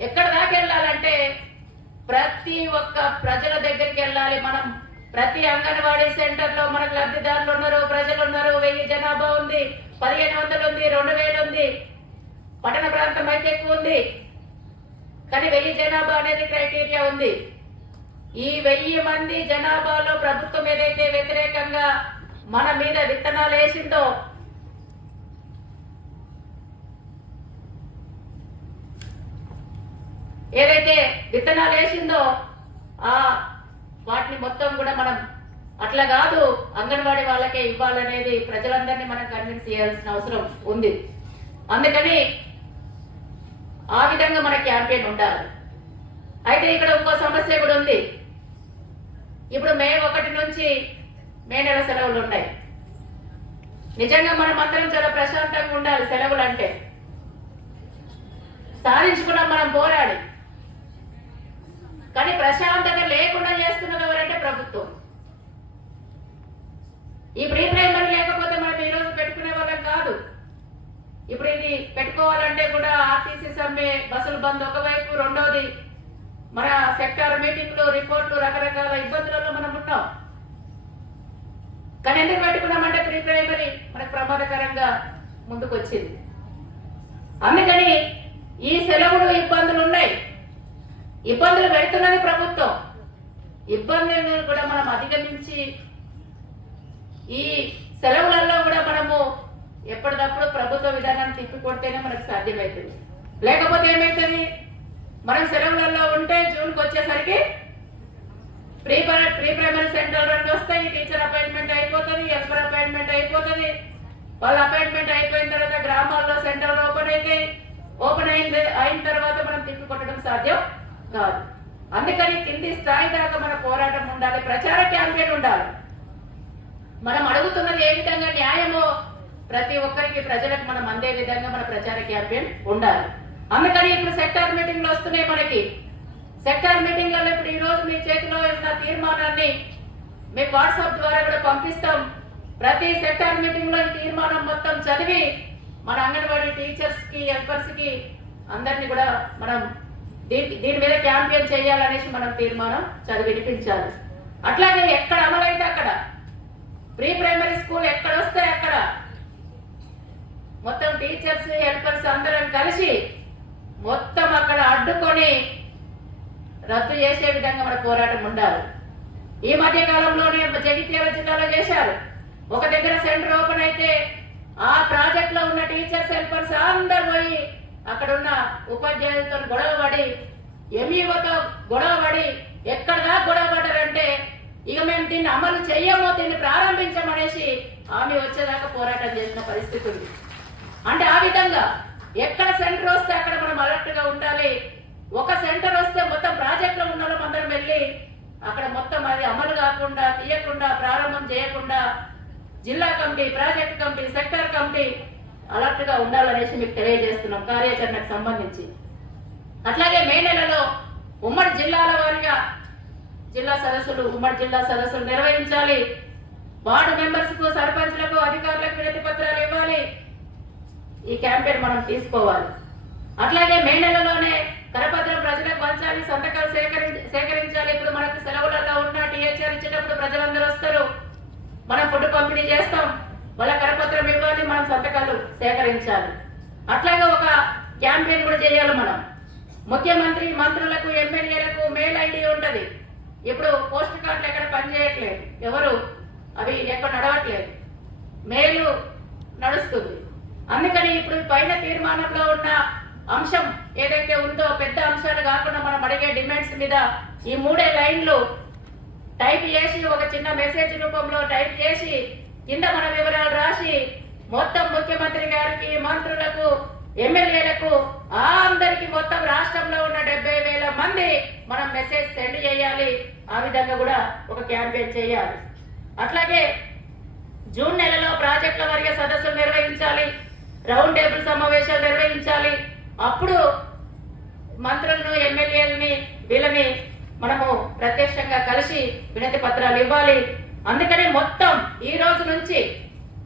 ఎక్కడ దాకా వెళ్ళాలంటే ప్రతి ఒక్క ప్రజల దగ్గరికి వెళ్ళాలి. మనం ప్రతి అంగన్వాడీ సెంటర్ లో మనకు లబ్ధిదారులు ఉన్నారు, ప్రజలు ఉన్నారు. 1000 జనాభా ఉంది, 1500 ఉంది, 2000 ఉంది. పట్టణ ప్రాంతం అయితే ఎక్కువ ఉంది, కానీ 1000 జనాభా అనేది క్రైటీరియా ఉంది. ఈ 1000 మంది జనాభాలో ప్రభుత్వం ఏదైతే వ్యతిరేకంగా మన మీద విత్తనాలు వేసిందో ఆ వాటిని మొత్తం కూడా మనం అట్లా కాదు అంగన్వాడీ వాళ్ళకే ఇవ్వాలనేది ప్రజలందరినీ మనం కన్విన్స్ చేయాల్సిన అవసరం ఉంది. అందుకని ఆ విధంగా మన క్యాంపెయిన్ ఉండాలి. అయితే ఇక్కడ ఇంకో సమస్య కూడా ఉంది. ఇప్పుడు మే 1 నుంచి మే నెల సెలవులు ఉన్నాయి. నిజంగా మనం అందరం చాలా ప్రశాంతంగా ఉండాలి. సెలవులు అంటే సాధించుకున్నాం మనం పోరాడి, కానీ ప్రశాంతత లేకుండా చేస్తున్నది ఎవరంటే ప్రభుత్వం. ఈ ప్రీ ప్రైమరీ లేకపోతే మనం ఈరోజు పెట్టుకునే వాళ్ళం కాదు. ఇప్పుడు ఇది పెట్టుకోవాలంటే కూడా ఆర్టీసీ సమ్మె, బస్సులు బంద్ ఒకవైపు, రెండోది మన సెక్టార్ మీటింగ్లు, రిపోర్ట్లు, రకరకాల ఇబ్బందులలో మనం ఉన్నాం. కానీ ఎందుకు పెట్టుకున్నామంటే ప్రీ ప్రైమరీ మనకు ప్రమాదకరంగా ముందుకు వచ్చింది. అందుకని ఈ సెలవులు ఇబ్బందులు ఉన్నాయి. ఇబ్బందులు పెడుతున్నది ప్రభుత్వం. ఇబ్బందులను కూడా మనం అధిగమించి ఈ సెలవులలో కూడా మనము ఎప్పటికప్పుడు ప్రభుత్వ విధానాన్ని తిప్పికొడితేనే మనకు సాధ్యమవుతుంది. లేకపోతే ఏమవుతుంది? మనం సెలవులలో ఉంటే జూన్కి వచ్చేసరికి ప్రీ ప్రైమరీ సెంటర్ 2 వస్తాయి, టీచర్ అపాయింట్మెంట్ అయిపోతుంది, హెల్పర్ అపాయింట్మెంట్ అయిపోతుంది. వాళ్ళ అపాయింట్మెంట్ అయిపోయిన తర్వాత గ్రామాల్లో సెంటర్లు ఓపెన్ అవుతాయి. ఓపెన్ అయిన తర్వాత మనం తిప్పికొట్టడం సాధ్యం కాదు. అందుకని కింది స్థాయి దాకా మన పోరాటం ఉండాలి, ప్రచార క్యాంపెయిన్ ఉండాలి. మనం అడుగుతున్నది ఏ విధంగా న్యాయమో ప్రతి ఒక్కరికి ప్రజలకు మనం అందే విధంగా మన ప్రచార క్యాంపెయిన్ ఉండాలి. అందుకని ఇప్పుడు సెక్టార్ మీటింగ్లు వస్తున్నాయి మనకి. సెక్టార్ మీటింగ్లలో ఇప్పుడు ఈ రోజు మీ చేతిలో ఉన్న తీర్మానాన్ని మీకు వాట్సాప్ ద్వారా కూడా పంపిస్తాం. ప్రతి సెక్టార్ మీటింగ్ లో ఈ తీర్మానం మొత్తం చదివి మన అంగన్వాడీ టీచర్స్ కి, హెల్పర్స్ కి అందరినీ కూడా మనం దీని మీద క్యాంపెయిన్ చేయాలనేసి మనం తీర్మానం చదివి వినిపించాలి. అట్లాగే ఎక్కడ అమలైతే అక్కడ ప్రీ ప్రైమరీ స్కూల్ ఎక్కడ వస్తే అక్కడ మొత్తం టీచర్స్, హెల్పర్స్ అందరం కలిసి మొత్తం అక్కడ అడ్డుకొని రద్దు చేసే విధంగా మన పోరాటం ఉండాలి. ఈ మధ్య కాలంలోనే జగిత్యాల జిల్లాలో చేశారు. ఒక దగ్గర సెంటర్ ఓపెన్ అయితే ఆ ప్రాజెక్ట్ లో ఉన్న టీచర్స్, హెల్పర్స్ అందరు పోయి అక్కడ ఉన్న ఉపాధ్యాయులతో గొడవపడి, ఎంఈఓతో గొడవపడి, ఎక్కడదా గొడవ పడ్డారంటే ఇక మేము దీన్ని అమలు చెయ్యమో, దీన్ని ప్రారంభించమనేసి ఆమె వచ్చేదాకా పోరాటం చేసిన పరిస్థితి ఉంది. అంటే ఆ విధంగా ఎక్కడ సెంటర్ వస్తే అక్కడ మనం అలర్ట్ గా ఉండాలి. ఒక సెంటర్ వస్తే మొత్తం ప్రాజెక్ట్ లో ఉన్న వాళ్ళం అందరం వెళ్ళి అక్కడ మొత్తం అది అమలు కాకుండా, తీయకుండా, ప్రారంభం చేయకుండా జిల్లా committee, project committee, sector committee alert గా ఉండాలనేసి మీకు తెలియజేస్తున్నాం కార్యాచరణకు సంబంధించి. అట్లాగే మే నెలలో ఉమ్మడి జిల్లాల వారీగా ఉమ్మడి జిల్లా సదస్సులు నిర్వహించాలి. వార్డు మెంబర్స్ కు, సర్పంచ్లకు, అధికారులకు వినతి పత్రాలు ఇవ్వాలి. ఈ క్యాంపెయిన్ మనం తీసుకోవాలి. అట్లాగే మే నెలలోనే కరపత్రం ప్రజలకు పంచాలి, సంతకాలు సేకరించాలి. ఇప్పుడు మనకు సెలవులలో ఉన్న టీహెచ్ఆర్ ఇచ్చేటప్పుడు ప్రజలందరూ వస్తారు, మనం ఫుడ్ పంపిణీ చేస్తాం, వాళ్ళ కరపత్రం ఇవ్వాలి, మనం సంతకాలు సేకరించాలి. అట్లాగే ఒక క్యాంపెయిన్ కూడా చేయాలి మనం. ముఖ్యమంత్రి, మంత్రులకు, ఎమ్మెల్యేలకు మెయిల్ ఐడి ఉంటది. ఇప్పుడు పోస్ట్ కార్డులు ఎక్కడ పనిచేయట్లేదు, ఎవరు అవి ఎక్కడ నడవట్లేదు, మెయిల్ నడుస్తుంది. అందుకని ఇప్పుడు పైన తీర్మానంలో ఉన్న అంశం ఏదైతే ఉందో, పెద్ద అంశాలు కాకుండా మనం అడిగే డిమాండ్స్ మీద ఈ 3 లైన్లు టైప్ చేసి, ఒక చిన్న మెసేజ్ రూపంలో టైప్ చేసి కింద మన వివరాలు రాసి మొత్తం ముఖ్యమంత్రి గారికి, మంత్రులకు, ఎమ్మెల్యేలకు అందరికి మొత్తం రాష్ట్రంలో ఉన్న 70,000 మంది మనం మెసేజ్ సెండ్ చేయాలి. ఆ విధంగా కూడా ఒక క్యాంపెయిన్ చేయాలి. అట్లాగే జూన్ నెలలో ప్రాజెక్టుల వారీగా సదస్సులు నిర్వహించాలి, రౌండ్ టేబుల్ సమావేశాలు నిర్వహించాలి. అప్పుడు మంత్రులను, ఎమ్మెల్యేలని, వీళ్ళని మనము ప్రత్యక్షంగా కలిసి వినతి పత్రాలు ఇవ్వాలి. అందుకని మొత్తం ఈ రోజు నుంచి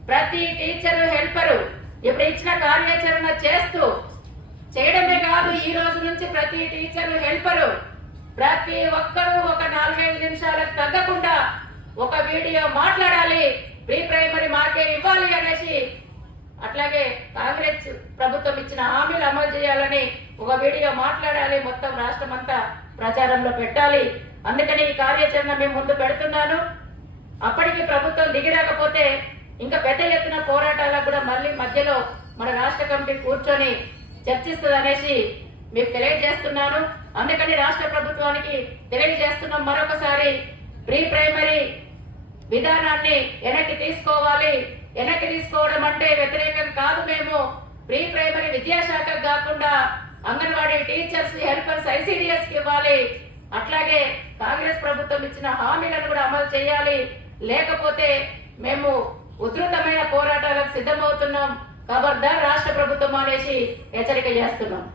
ప్రతి టీచరు, హెల్పరు ఇప్పుడు ఇచ్చిన కార్యాచరణ చేయడమే కాదు, ఈ రోజు నుంచి ప్రతి టీచరు, హెల్పరు ప్రతి ఒక్కరూ ఒక 4-5 నిమిషాలకు తగ్గకుండా ఒక వీడియో మాట్లాడాలి, ప్రీ ప్రైమరీ మాకే ఇవ్వాలి అనేసి. అట్లాగే కాంగ్రెస్ ప్రభుత్వం ఇచ్చిన హామీలు అమలు చేయాలని ఒక వీడియో మాట్లాడాలి, మొత్తం రాష్ట్రం అంతా ప్రచారంలో పెట్టాలి. అందుకని ఈ కార్యాచరణ మేము ముందు పెడుతున్నాను. అప్పటికి ప్రభుత్వం దిగిరాకపోతే ఇంకా పెద్ద ఎత్తున పోరాటాలకు కూడా మళ్ళీ మధ్యలో మన రాష్ట్ర కమిటీ కూర్చొని చర్చిస్తుంది అనేసి మీకు తెలియజేస్తున్నాను. అందుకని రాష్ట్ర ప్రభుత్వానికి తెలియజేస్తున్నాం మరొకసారి, ప్రీ ప్రైమరీ విధానాన్ని వెనక్కి తీసుకోవాలి. వెనక్కి తీసుకోవడం అంటే వ్యతిరేకం కాదు. మేము ప్రీ ప్రైమరీ విద్యాశాఖ కాకుండా అంగన్వాడీ టీచర్స్, హెల్పర్స్, ఐసిడిఎస్ కి ఇవ్వాలి. అట్లాగే కాంగ్రెస్ ప్రభుత్వం ఇచ్చిన హామీలను కూడా అమలు చేయాలి. లేకపోతే మేము ఉధృతమైన పోరాటాలకు సిద్ధమవుతున్నాం. ఖబర్దార్ రాష్ట్ర ప్రభుత్వం అనేసి హెచ్చరిక చేస్తున్నాం.